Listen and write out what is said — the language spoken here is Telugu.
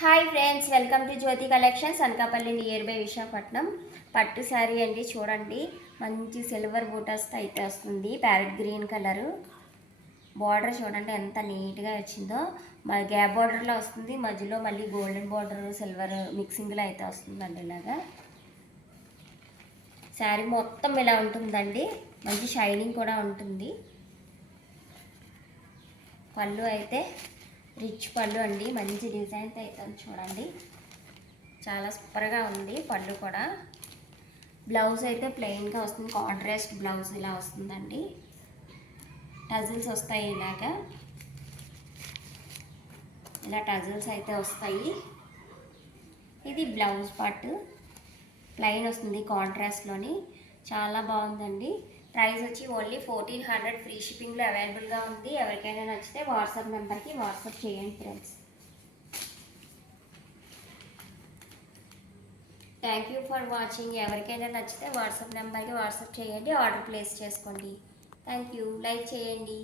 Hi friends, welcome to Jyothi collections. Anakapalli near by Visakhapatnam. పట్టు శారీ అండి. చూడండి, మంచి సిల్వర్ బూటాస్తో అయితే వస్తుంది. ప్యారెట్ గ్రీన్ కలరు బార్డర్ చూడండి ఎంత నీట్గా వచ్చిందో. గ్యాప్ బార్డర్లో వస్తుంది, మధ్యలో మళ్ళీ గోల్డెన్ బార్డర్ సిల్వర్ మిక్సింగ్లో అయితే వస్తుందండి. ఇలాగా శారీ మొత్తం ఇలా ఉంటుందండి. మంచి షైనింగ్ కూడా ఉంటుంది. పళ్ళు అయితే రిచ్ పళ్ళు అండి. మంచి డిజైన్తో అయితే చూడండి, చాలా సూపర్గా ఉంది. పళ్ళు కూడా బ్లౌజ్ అయితే ప్లెయిన్గా వస్తుంది. కాంట్రాస్ట్ బ్లౌజ్ ఇలా వస్తుందండి. టజిల్స్ వస్తాయి, ఇలా టజిల్స్ అయితే వస్తాయి. ఇది బ్లౌజ్ పార్ట్ ప్లెయిన్ వస్తుంది కాంట్రాస్ట్లోని. చాలా బాగుందండి. ప్రైస్ వచ్చి ఓన్లీ 1400 ఫ్రీ షిప్పింగ్లో అవైలబుల్గా ఉంది. ఎవరికైనా నచ్చితే వాట్సాప్ నెంబర్కి వాట్సాప్ చేయండి friends. Thank you for watching. ఎవరికైనా నచ్చితే వాట్సాప్ నెంబర్కి వాట్సాప్ చేయండి, ఆర్డర్ ప్లేస్ చేసుకోండి. Thank you. లైక్ చేయండి.